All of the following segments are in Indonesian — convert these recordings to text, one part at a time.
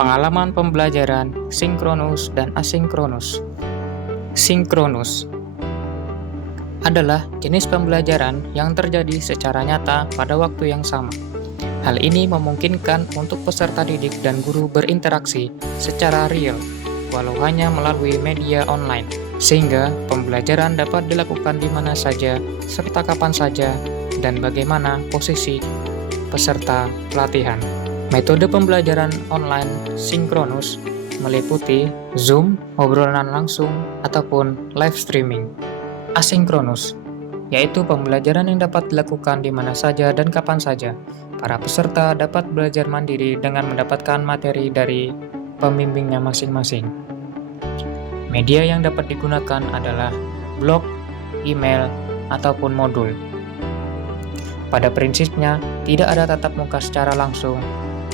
Pengalaman pembelajaran sinkronus dan asinkronus. Sinkronus adalah jenis pembelajaran yang terjadi secara nyata pada waktu yang sama. Hal ini memungkinkan untuk peserta didik dan guru berinteraksi secara real, walau hanya melalui media online, sehingga pembelajaran dapat dilakukan di mana saja, serta kapan saja, dan bagaimana posisi peserta pelatihan. Metode pembelajaran online sinkronus meliputi Zoom, obrolan langsung, ataupun live streaming. Asinkronus, yaitu pembelajaran yang dapat dilakukan di mana saja dan kapan saja. Para peserta dapat belajar mandiri dengan mendapatkan materi dari pembimbingnya masing-masing. Media yang dapat digunakan adalah blog, email, ataupun modul. Pada prinsipnya, tidak ada tatap muka secara langsung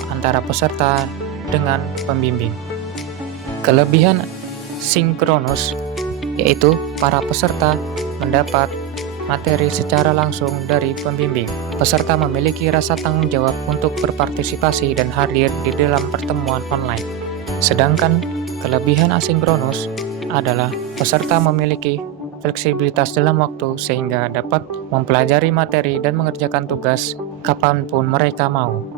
antara peserta dengan pembimbing. Kelebihan sinkronus yaitu para peserta mendapat materi secara langsung dari pembimbing. Peserta memiliki rasa tanggung jawab untuk berpartisipasi dan hadir di dalam pertemuan online. Sedangkan kelebihan asinkronus adalah peserta memiliki fleksibilitas dalam waktu sehingga dapat mempelajari materi dan mengerjakan tugas kapanpun mereka mau.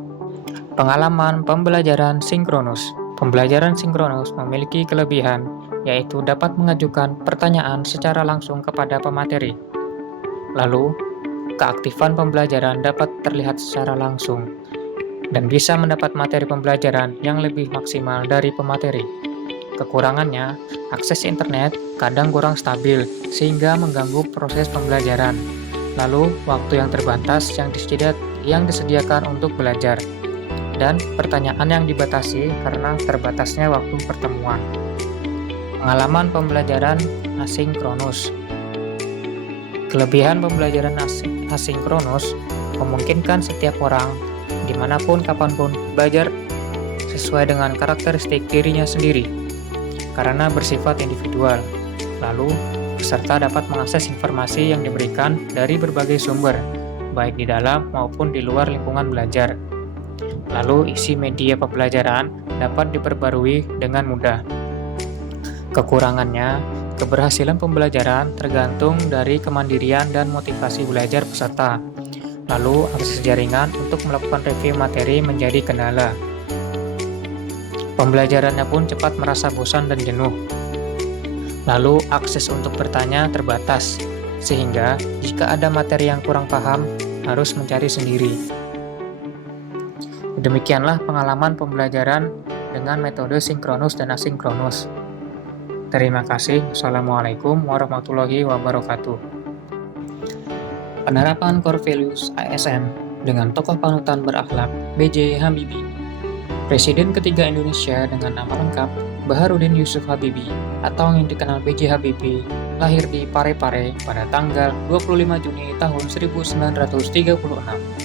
Pengalaman pembelajaran sinkronus. Pembelajaran sinkronus memiliki kelebihan, yaitu dapat mengajukan pertanyaan secara langsung kepada pemateri. Lalu, keaktifan pembelajaran dapat terlihat secara langsung, dan bisa mendapat materi pembelajaran yang lebih maksimal dari pemateri. Kekurangannya, akses internet kadang kurang stabil, sehingga mengganggu proses pembelajaran. Lalu, waktu yang terbatas yang disediakan untuk belajar, dan pertanyaan yang dibatasi karena terbatasnya waktu pertemuan. Pengalaman pembelajaran asinkronus. Kelebihan pembelajaran asinkronus memungkinkan setiap orang, dimanapun kapanpun, belajar sesuai dengan karakteristik dirinya sendiri, karena bersifat individual. Lalu, peserta dapat mengakses informasi yang diberikan dari berbagai sumber, baik di dalam maupun di luar lingkungan belajar. Lalu, isi media pembelajaran dapat diperbarui dengan mudah. Kekurangannya, keberhasilan pembelajaran tergantung dari kemandirian dan motivasi belajar peserta. Lalu, akses jaringan untuk melakukan review materi menjadi kendala. Pembelajarannya pun cepat merasa bosan dan jenuh. Lalu, akses untuk bertanya terbatas, sehingga jika ada materi yang kurang paham, harus mencari sendiri. Demikianlah pengalaman pembelajaran dengan metode sinkronus dan asinkronus. Terima kasih. Wassalamualaikum warahmatullahi wabarakatuh. Penerapan Core Values ASN dengan tokoh panutan berakhlak B.J. Habibie. Presiden ketiga Indonesia dengan nama lengkap Baharudin Yusuf Habibie atau yang dikenal B.J. Habibie lahir di Parepare pada tanggal 25 Juni tahun 1936.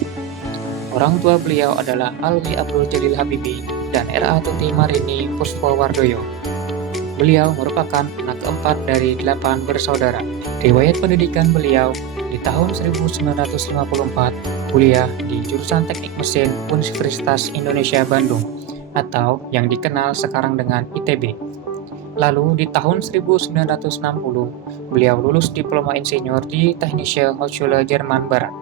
Orang tua beliau adalah Alwi Abdul Jalil Habibie dan R.A. Tuti Marini Puspowardoyo. Beliau merupakan anak keempat dari 8 bersaudara. Riwayat pendidikan beliau di tahun 1954 kuliah di jurusan Teknik Mesin Universitas Indonesia Bandung atau yang dikenal sekarang dengan ITB. Lalu di tahun 1960 beliau lulus diploma insinyur di Technische Hochschule Jerman Barat.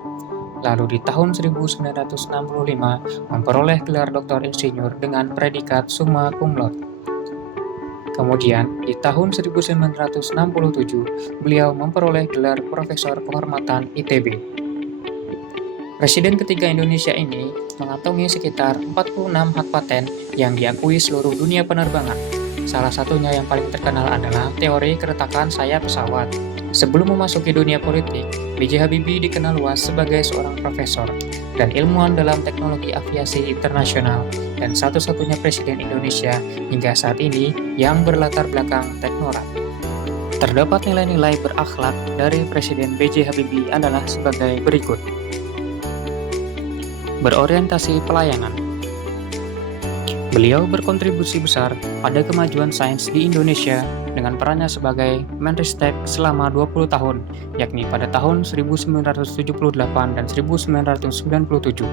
Lalu di tahun 1965 memperoleh gelar doktor insinyur dengan predikat summa cum laude. Kemudian di tahun 1967 beliau memperoleh gelar profesor kehormatan ITB. Presiden ketiga Indonesia ini mengantongi sekitar 46 hak paten yang diakui seluruh dunia penerbangan. Salah satunya yang paling terkenal adalah teori keretakan sayap pesawat. Sebelum memasuki dunia politik, B.J. Habibie dikenal luas sebagai seorang profesor dan ilmuwan dalam teknologi aviasi internasional dan satu-satunya presiden Indonesia hingga saat ini yang berlatar belakang teknorat. Terdapat nilai-nilai berakhlak dari Presiden B.J. Habibie adalah sebagai berikut. Berorientasi pelayanan. Beliau berkontribusi besar pada kemajuan sains di Indonesia dengan perannya sebagai Menristek selama 20 tahun, yakni pada tahun 1978 dan 1997.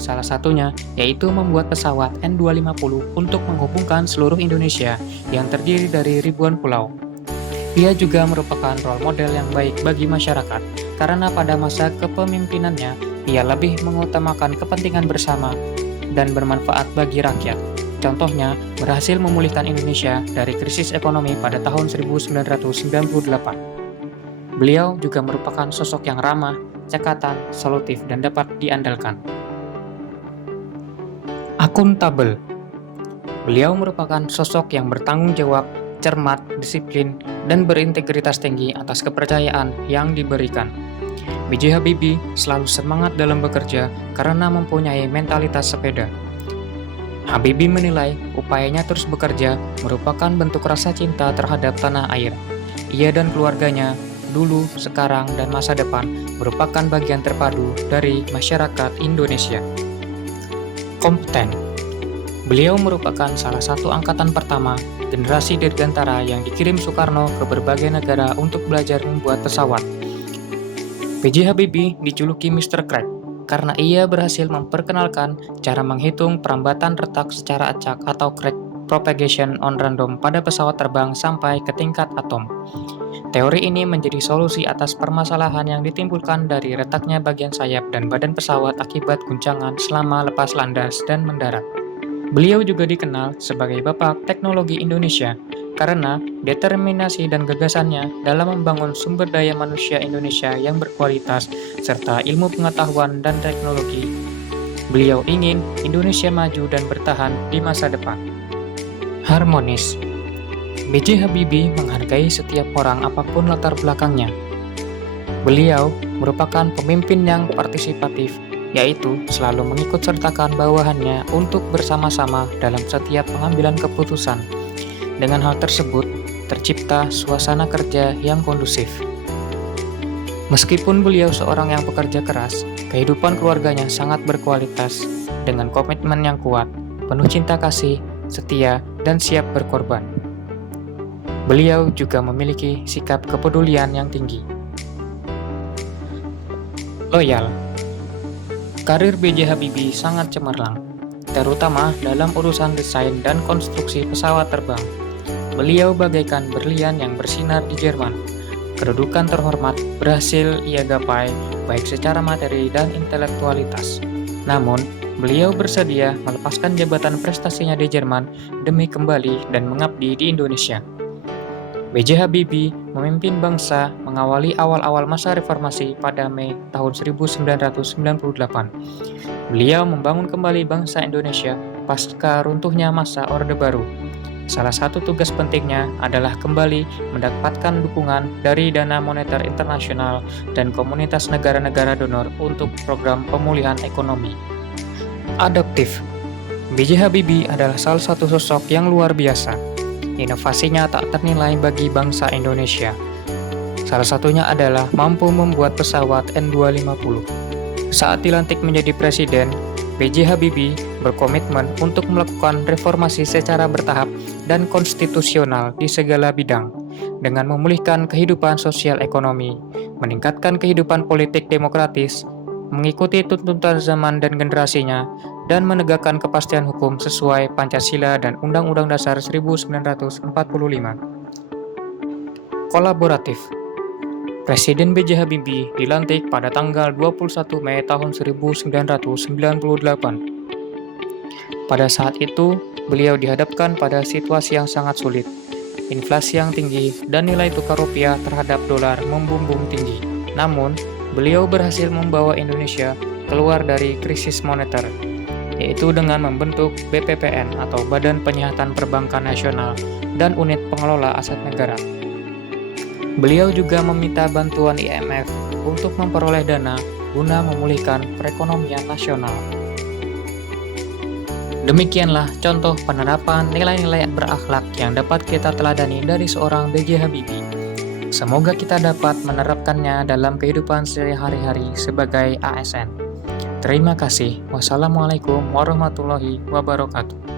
Salah satunya yaitu membuat pesawat N250 untuk menghubungkan seluruh Indonesia yang terdiri dari ribuan pulau. Ia juga merupakan role model yang baik bagi masyarakat karena pada masa kepemimpinannya ia lebih mengutamakan kepentingan bersama dan bermanfaat bagi rakyat. Contohnya, berhasil memulihkan Indonesia dari krisis ekonomi pada tahun 1998. Beliau juga merupakan sosok yang ramah, cekatan, solutif, dan dapat diandalkan. Akuntabel. Beliau merupakan sosok yang bertanggung jawab, cermat, disiplin, dan berintegritas tinggi atas kepercayaan yang diberikan. B.J. Habibie selalu semangat dalam bekerja karena mempunyai mentalitas sepeda. Habibie menilai upayanya terus bekerja merupakan bentuk rasa cinta terhadap tanah air. Ia dan keluarganya, dulu, sekarang, dan masa depan merupakan bagian terpadu dari masyarakat Indonesia. Kompeten. Beliau merupakan salah satu angkatan pertama generasi dirgantara yang dikirim Soekarno ke berbagai negara untuk belajar membuat pesawat. B.J. Habibie dijuluki Mr. Crack karena ia berhasil memperkenalkan cara menghitung perambatan retak secara acak atau crack propagation on random pada pesawat terbang sampai ke tingkat atom. Teori ini menjadi solusi atas permasalahan yang ditimbulkan dari retaknya bagian sayap dan badan pesawat akibat guncangan selama lepas landas dan mendarat. Beliau juga dikenal sebagai Bapak Teknologi Indonesia karena determinasi dan gagasannya dalam membangun sumber daya manusia Indonesia yang berkualitas serta ilmu pengetahuan dan teknologi. Beliau ingin Indonesia maju dan bertahan di masa depan. Harmonis. B.J. Habibie menghargai setiap orang apapun latar belakangnya. Beliau merupakan pemimpin yang partisipatif, yaitu selalu mengikut sertakan bawahannya untuk bersama-sama dalam setiap pengambilan keputusan. Dengan hal tersebut, tercipta suasana kerja yang kondusif. Meskipun beliau seorang yang pekerja keras, kehidupan keluarganya sangat berkualitas, dengan komitmen yang kuat, penuh cinta kasih, setia, dan siap berkorban. Beliau juga memiliki sikap kepedulian yang tinggi. Loyal. Karir B.J. Habibie sangat cemerlang, terutama dalam urusan desain dan konstruksi pesawat terbang. Beliau bagaikan berlian yang bersinar di Jerman. Kedudukan terhormat berhasil ia gapai baik secara materi dan intelektualitas. Namun, beliau bersedia melepaskan jabatan prestasinya di Jerman demi kembali dan mengabdi di Indonesia. B.J. Habibie memimpin bangsa mengawali awal-awal masa reformasi pada Mei tahun 1998. Beliau membangun kembali bangsa Indonesia pasca runtuhnya masa Orde Baru. Salah satu tugas pentingnya adalah kembali mendapatkan dukungan dari Dana Moneter Internasional dan komunitas negara-negara donor untuk program pemulihan ekonomi. Adaptif. B.J. Habibie adalah salah satu sosok yang luar biasa. Inovasinya tak ternilai bagi bangsa Indonesia. Salah satunya adalah mampu membuat pesawat N250. Saat dilantik menjadi presiden, B.J. Habibie berkomitmen untuk melakukan reformasi secara bertahap dan konstitusional di segala bidang, dengan memulihkan kehidupan sosial ekonomi, meningkatkan kehidupan politik demokratis, mengikuti tuntutan zaman dan generasinya, dan menegakkan kepastian hukum sesuai Pancasila dan Undang-Undang Dasar 1945. Kolaboratif. Presiden B.J. Habibie dilantik pada tanggal 21 Mei tahun 1998. Pada saat itu, beliau dihadapkan pada situasi yang sangat sulit, inflasi yang tinggi, dan nilai tukar rupiah terhadap dolar membumbung tinggi. Namun, beliau berhasil membawa Indonesia keluar dari krisis moneter, yaitu dengan membentuk BPPN atau Badan Penyihatan Perbankan Nasional dan Unit Pengelola Aset Negara. Beliau juga meminta bantuan IMF untuk memperoleh dana guna memulihkan perekonomian nasional. Demikianlah contoh penerapan nilai-nilai berakhlak yang dapat kita teladani dari seorang B.J. Habibie. Semoga kita dapat menerapkannya dalam kehidupan sehari-hari sebagai ASN. Terima kasih. Wassalamualaikum warahmatullahi wabarakatuh.